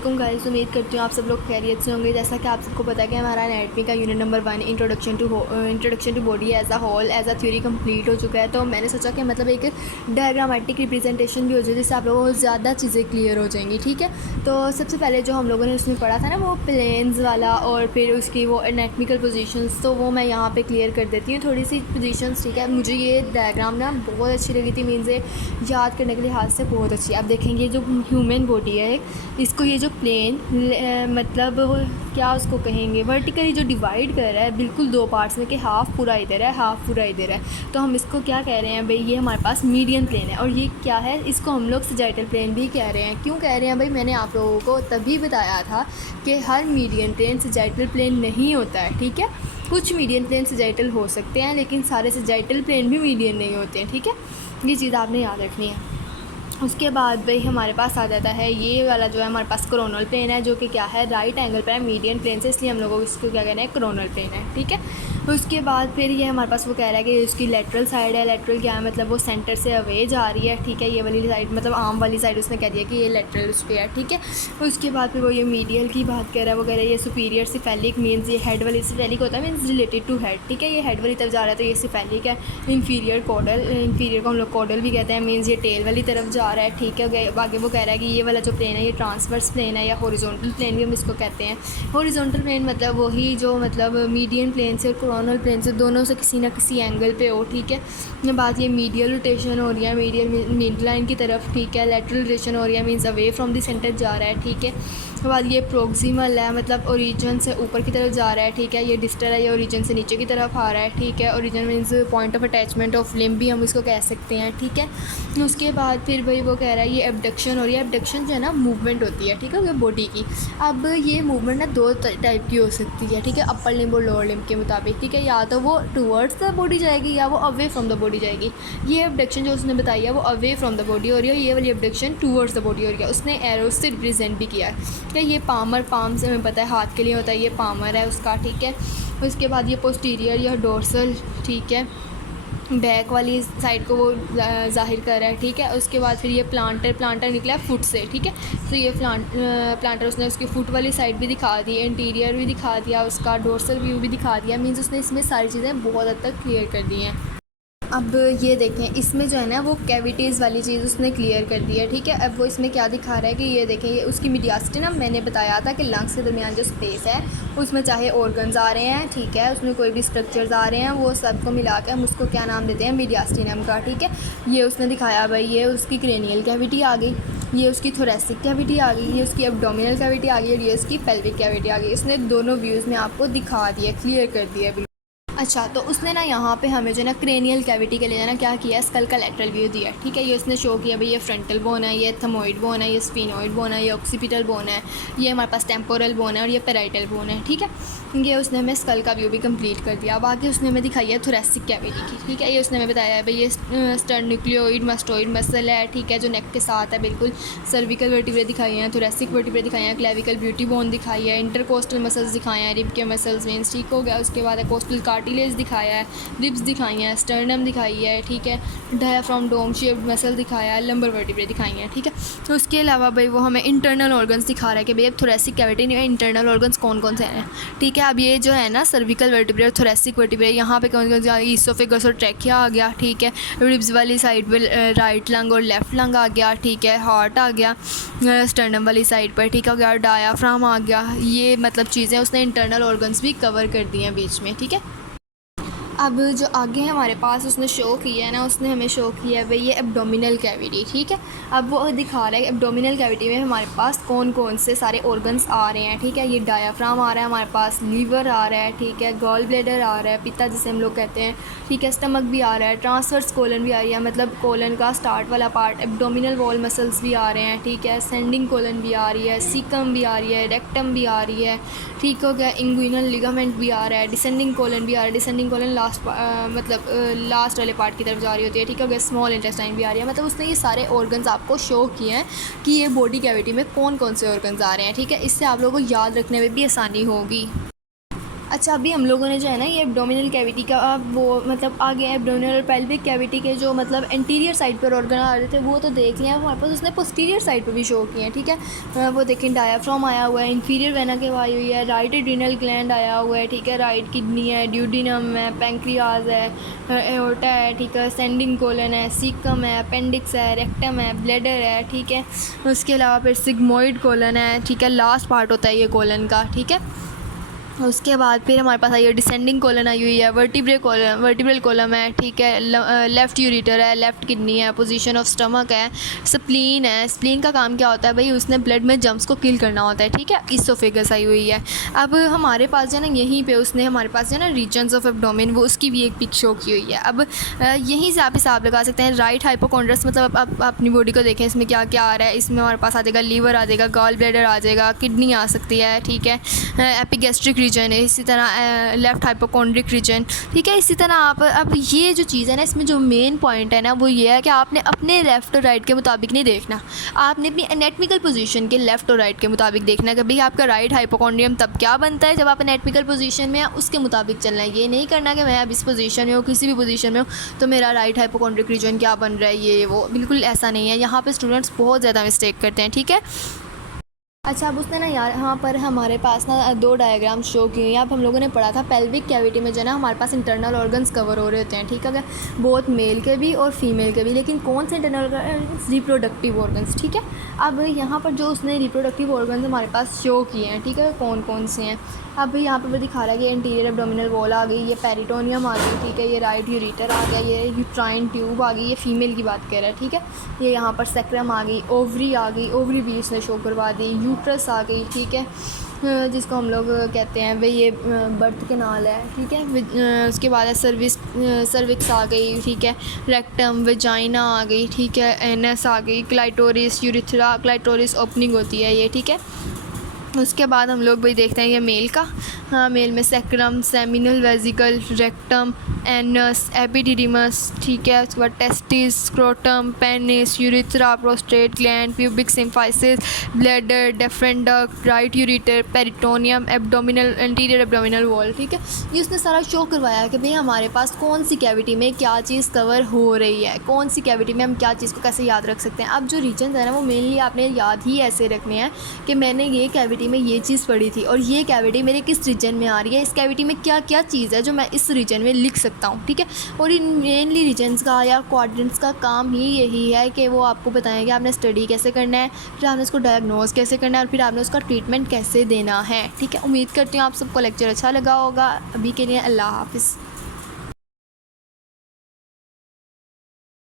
वालेकुम गाइस, उम्मीद करती हूँ आप सब लोग खैरियत से होंगे। जैसा कि आप सबको पता है कि हमारा एनाटॉमी का unit number 1 introduction to body as a whole as a theory complete हो चुका है। तो मैंने सोचा कि मतलब एक डायग्रामेटिक रिप्रेजेंटेशन भी हो जाए जिससे आप लोगों को ज़्यादा चीज़ें क्लियर हो जाएंगी। ठीक है, तो सबसे पहले जो हम लोगों ने उसमें पढ़ा था ना वो प्लेन्स वाला और फिर उसकी वो एनाटॉमिकल पोजीशंस, तो वो मैं यहाँ पे क्लियर कर देती हूँ थोड़ी सी पोजीशंस। ठीक है, मुझे ये डायग्राम ना बहुत अच्छी लगी थी, मीन्स ये याद करने के लिहाज से बहुत अच्छी। आप देखेंगे जो ह्यूमन बॉडी है इसको ये जो प्लेन मतलब क्या उसको कहेंगे, वर्टिकली जो डिवाइड कर रहा है बिल्कुल दो पार्ट्स में कि हाफ़ पूरा इधर है हाफ़ पूरा इधर है, तो हम इसको क्या कह रहे हैं भाई, ये हमारे पास मीडियन प्लेन है। और ये क्या है, इसको हम लोग सजाइटल प्लेन भी कह रहे हैं। क्यों कह रहे हैं भाई, मैंने आप लोगों को तभी बताया था कि हर मीडियन प्लेन सजाइटल प्लेन नहीं होता है। ठीक है, कुछ मीडियन प्लेन सजाइटल हो सकते हैं लेकिन सारे सजाइटल प्लेन भी मीडियन नहीं होते हैं। ठीक है, ये चीज़ आपने याद रखनी है। उसके बाद भाई हमारे पास आ जाता है ये वाला जो है हमारे पास कोरोनल प्लेन है, जो कि क्या है राइट एंगल पर है मीडियन प्लेन से, इसलिए हम लोगों को इसको क्या कहना है, कोरोनल प्लेन है। ठीक है, उसके बाद फिर ये हमारे पास वो कह रहा है कि उसकी लेटरल साइड है। लेटरल क्या है, मतलब वो सेंटर से अवे जा रही है। ठीक है, ये वाली साइड मतलब आर्म वाली साइड उसने कह दिया कि ये लेटरल उस पर है। ठीक है, उसके बाद फिर वो ये मीडियल की बात कर रहा है, वो कह रहा है ये सुपीरियर सिफेलिक मीन्स ये हेड वाली सिफेलिक होता है, मीन्स रिलेटेड टू हेड। ठीक है, ये हेड वाली तरफ जा रहा है तो ये सिफेलिक है। इन्फीरियर कोडल, इन्फीरियर को हम लोग कोडल भी कहते हैं, मीन्स ये टेल वाली तरफ जा रहा है। ठीक है, आगे वो कह रहा है कि ये वाला जो प्लेन है ये ट्रांसवर्स प्लेन है या हॉरिजॉन्टल प्लेन भी हम इसको कहते हैं। हॉरिजॉन्टल प्लेन मतलब वही जो मतलब मीडियन प्लेन से और कोरोनल प्लेन से दोनों से किसी ना किसी एंगल पे हो। ठीक है, बात ये मीडियल रोटेशन हो रही है, मीडियल मिड लाइन की तरफ। ठीक है, लेटरल रोटेशन हो रही है, means away from the centre जा रहा है। ठीक है, उसके बाद ये प्रोक्सिमल है, मतलब ओरिजिन से ऊपर की तरफ जा रहा है। ठीक है, ये डिस्टल है, ये ओरिजिन से नीचे की तरफ आ रहा है। ठीक है, origin means point of attachment of limb भी हम इसको कह सकते हैं। ठीक है, उसके बाद फिर भाई वो कह रहा है ये एबडक्शन हो रही है। एबडक्शन जो है ना मूवमेंट होती है, ठीक है, बॉडी की। अब ये मूवमेंट ना दो टाइप की हो सकती है। ठीक है, अपर लिम्ब और लोअर लिम्ब के मुताबिक। ठीक है, या तो वो टूवर्ड्स द बॉडी जाएगी या वो अवे फ्रॉम द बॉडी जाएगी। ये एबडक्शन जो उसने बताई है वो अवे फ्रॉम द बॉडी हो रही है, ये वाली एबडक्शन टूवर्ड्स द बॉडी हो रही है। उसने एरो से रिप्रेजेंट भी किया है कि ये पामर, पाम से हमें पता है हाथ के लिए होता है, ये पामर है उसका। ठीक है, उसके बाद ये पोस्टीरियर या डोर्सल, ठीक है, बैक वाली साइड को वो जाहिर कर रहा है। ठीक है, उसके बाद फिर ये प्लांटर निकला है फुट से। ठीक है, तो ये प्लांटर उसने उसकी फुट वाली साइड भी दिखा दी, इंटीरियर भी दिखा दिया, उसका डोर्सल व्यू भी दिखा दिया, मीन्स उसने इसमें सारी चीज़ें बहुत हद तक क्लियर कर दी हैं। अब ये देखें, इसमें जो है ना वो कैविटीज़ वाली चीज़ उसने क्लियर कर दी है। ठीक है, अब वो इसमें क्या दिखा रहा है कि ये देखें, ये उसकी मीडियासिटी ना, मैंने बताया था कि लंग्स के दरमियान जो स्पेस है उसमें चाहे ऑर्गन्स आ रहे हैं, ठीक है, उसमें कोई भी स्ट्रक्चर्स आ रहे हैं, वो सबको मिला के हम उसको क्या नाम देते हैं, मीडियासिटी नाम का। ठीक है, ये उसने दिखाया भाई, ये उसकी क्रेनियल कैविटी आ गई, ये उसकी थोरेसिक कैविटी आ गई, ये उसकी एब्डोमिनल कैविटी आ गई और ये उसकी पेल्विक कैविटी आ गई। इसने दोनों व्यूज़ में आपको दिखा दिया, क्लियर कर दिया बिल्कुल। अच्छा, तो उसने ना यहाँ पे हमें जो ना क्रेनियल कैविटी के लिए ना क्या किया, स्कल का लेटरल व्यू दिया। ठीक है, ये उसने शो किया भाई, ये फ्रंटल बोन है, ये थमोइड बोन है, ये स्फिनोइड बोन है, ये ऑक्सीपिटल बोन है, ये हमारे पास टेम्पोरल बोन है और ये पेराइटल बोन है। ठीक है, ये उसने हमें स्कल का व्यू भी कंप्लीट कर दिया। अब आगे उसने हमें दिखाई है थोरेसिक कैविटी की। ठीक है, ये उसने हमें बताया है भाई, ये स्टर्न्यूक्लियोइड मस्टोइड मसल है। ठीक है, जो नेक के साथ है बिल्कुल। सर्विकल वर्टिब्रे दिखाई हैं, थोरेसिक वर्टिब्रे दिखाई हैं, क्लेविकल ब्यूटी बोन दिखाई है, इंटरकोस्टल मसल्स दिखाए हैं, रिब के मसल्स वेंस। ठीक हो गया, उसके बाद कोस्टल कार्टिलेज दिखाया है, रिब्स दिखाई हैं, स्टर्नम दिखाई है। ठीक है, डायाफ्राम डोम शेप्ड मसल दिखाया है, लंबर वर्टिब्रे दिखाई हैं। ठीक है, तो उसके अलावा भाई वो हमें इंटरनल ऑर्गन्स दिखा रहा है कि भाई अब थोरेसिक कैविटी में इंटरनल ऑर्गन्स कौन कौन से हैं। ठीक है, अब ये जो है ना सर्विकल वर्टिब्रे और थोरेसिक वर्टिब्रे, यहाँ पे कौन कौन से, ईसोफेगस और ट्रैकिया आ गया। ठीक है, रिब्स वाली साइड पे राइट लंग और लेफ्ट लंग आ गया। ठीक है, हार्ट आ गया स्टर्नम वाली साइड पर। ठीक हो गया, डायाफ्राम आ गया। ये मतलब चीज़ें उसने इंटरनल ऑर्गन्स भी कवर कर दी हैं बीच में। ठीक है, अब जो आगे है हमारे पास उसने शो किया है ना, उसने हमें शो किया है भाई ये एब्डोमिनल कैविटी। ठीक है, अब वो दिखा रहा है एब्डोमिनल कैविटी में हमारे पास कौन कौन से सारे ऑर्गन्स आ रहे हैं। ठीक है, ये डायाफ्राम आ रहा है हमारे पास, लीवर आ रहा है, ठीक है, गॉल ब्लैडर आ रहा है, पित्ता जिसे हम लोग कहते हैं, ठीक है, स्टमक भी आ रहा है, ट्रांसवर्स कोलन भी आ रही है, मतलब कोलन का स्टार्ट वाला पार्ट, एब्डोमिनल वॉल मसल्स भी आ रहे हैं, ठीक है, सेंडिंग कोलन भी आ रही है, सीकम भी आ रही है, रेक्टम भी आ रही है, ठीक हो गया, इंगुइनल लिगामेंट भी आ रहा है, डिसेंडिंग कोलन भी आ रहा है, डिसेंडिंग कोलन मतलब लास्ट वाले पार्ट की तरफ जा रही होती है, ठीक है, स्मॉल इंटेस्टाइन भी आ रही है, मतलब उसने ये सारे ऑर्गन्स आपको शो किए हैं कि ये बॉडी कैविटी में कौन कौन से ऑर्गन्स आ रहे हैं, ठीक है, इससे आप लोगों को याद रखने में भी आसानी होगी। अच्छा, अभी हम लोगों ने जो है ना ये एब्डोमिनल कैविटी का वो मतलब आगे एब्डोमिनल और पेल्विक कैविटी के जो मतलब इंटीरियर साइड पर ऑर्गन आ रहे थे वो तो देख लिया हमारे पास, उसने पोस्टीरियर साइड पर भी शो किए हैं, ठीक है। वो देखें, डायाफ्राम आया हुआ है, इंफीरियर वेना केव आई हुई है, राइट एड्रिनल ग्लैंड आया हुआ है, ठीक है, राइट किडनी है, ड्यूडिनम है, पैंक्रियाज है, एओर्टा है, ठीक है, सेंडिंग कोलन है, सीकम है, अपेंडिक्स है, रेक्टम है, ब्लैडर है, ठीक है। उसके अलावा फिर सिग्मोइड कोलन है, ठीक है, लास्ट पार्ट होता है ये कोलन का, ठीक है। उसके बाद फिर हमारे पास आई है डिसेंडिंग कोलन आई हुई है, वर्टिब्रल कॉलम है, ठीक है, लेफ़्ट यूरिटर है, लेफ़्ट किडनी है, पोजीशन ऑफ स्टमक है, स्प्लीन है। स्प्लीन का काम क्या होता है भाई, उसने ब्लड में जम्स को किल करना होता है, ठीक है। इसोफेगस आई हुई है। अब हमारे पास जो है ना यहीं पे उसने हमारे पास जो है ना रीजन्स ऑफ एब्डोमेन वो उसकी भी एक पिक शो की हुई है। अब यहीं से आप हिसाब लगा सकते हैं। राइट हाइपोकॉन्ड्रस मतलब आप अपनी बॉडी को देखें, इसमें क्या क्या आ रहा है। इसमें हमारे पास आ जाएगा लीवर, आ जाएगा गॉल ब्लैडर, आ जाएगा किडनी आ सकती है, ठीक है, एपिगैस्ट्रिक रीजन है, इसी तरह लेफ़्ट हाइपोकॉन्ड्रिक रीजन, ठीक है। इसी तरह आप अब ये जो चीज़ है ना, इसमें जो मेन पॉइंट है ना वो ये है कि आपने अपने लेफ़्ट और राइट के मुताबिक नहीं देखना, आपने अपनी एनेटमिकल पोजीशन के लेफ़्ट और राइट के मुताबिक देखना है कि भाई आपका राइट हाइपोकॉन्ड्रियम तब क्या बनता है जब आप एनेटमिकल पोजीशन में हैं, उसके मुताबिक चलना है। ये नहीं करना कि मैं अब इस पोजीशन में हूँ, किसी भी पोजीशन में हूँ तो मेरा राइट हाइपोकॉन्ड्रिक रीजन क्या बन रहा है, ये वो बिल्कुल ऐसा नहीं है। यहाँ पे स्टूडेंट्स बहुत ज़्यादा मिस्टेक करते हैं, ठीक है। अच्छा, अब उसने ना यहाँ पर हमारे पास ना दो डायग्राम शो किए हैं। अब हम लोगों ने पढ़ा था पेल्विक कैविटी में जो है ना हमारे पास इंटरनल ऑर्गन्स कवर हो रहे होते हैं, ठीक है, बोथ मेल के भी और फीमेल के भी। लेकिन कौन से इंटरनल ऑर्गन्स? रिप्रोडक्टिव ऑर्गन्स, ठीक है। अब यहाँ पर जो उसने रिप्रोडक्टिव ऑर्गन्स हमारे पास शो किए हैं, ठीक है, कौन कौन से हैं। अब यहाँ पर वो दिखा रहा है कि इंटीरियर एब्डोमिनल वॉल आ गई, ये पेरिटोनियम आ गई, ठीक है, ये राइट यूरिटर आ गया, ये यूट्राइन ट्यूब आ गई, ये फीमेल की बात कर रहा है, ठीक है। ये यहाँ पर सेक्रम आ गई, ओवरी आ गई, ओवरी भी इसने शो करवा दी, यूट्रस आ गई, ठीक है, जिसको हम लोग कहते हैं भाई ये बर्थ कैनाल है, ठीक है। उसके बाद है सर्विक्स आ गई, ठीक है, रेक्टम, वेजाइना आ गई, ठीक है, एनस आ गई, क्लाइटोरिस, यूरिथ्रा, क्लाइटोरिस ओपनिंग होती है ये, ठीक है। उसके बाद हम लोग भाई देखते हैं ये मेल का। हाँ, मेल में sacrum, seminal vesicle, rectum, anus, epididymis, ठीक है। उसके बाद testis, scrotum, penis, urethra, prostate gland, pubic symphysis, bladder, deferent duct, right ureter, peritoneum, abdominal, interior abdominal wall, ठीक है। ये उसने सारा शो करवाया कि भाई हमारे पास कौन सी कैविटी में क्या चीज़ कवर हो रही है, कौन सी कैविटी में हम क्या चीज़ को कैसे याद रख सकते हैं। अब जो रीजन है ना वो मेनली आपने याद ही ऐसे रखने हैं कि मैंने ये कैविटी में ये चीज़ पढ़ी थी और ये कैविटी मेरे किस रीजन में आ रही है, इस कैविटी में क्या क्या चीज़ है जो मैं इस रीजन में लिख सकता हूँ, ठीक है। और इन मेनली रीजन्स का या क्वाड्रेंट्स का काम ही यही है कि वो आपको बताएं कि आपने स्टडी कैसे करना है, फिर आपने उसको डायग्नोज कैसे करना है और फिर आपने उसका ट्रीटमेंट कैसे देना है, ठीक है। उम्मीद करती हूँ आप सबको लेक्चर अच्छा लगा होगा। अभी के लिए अल्लाह हाफ़िज़।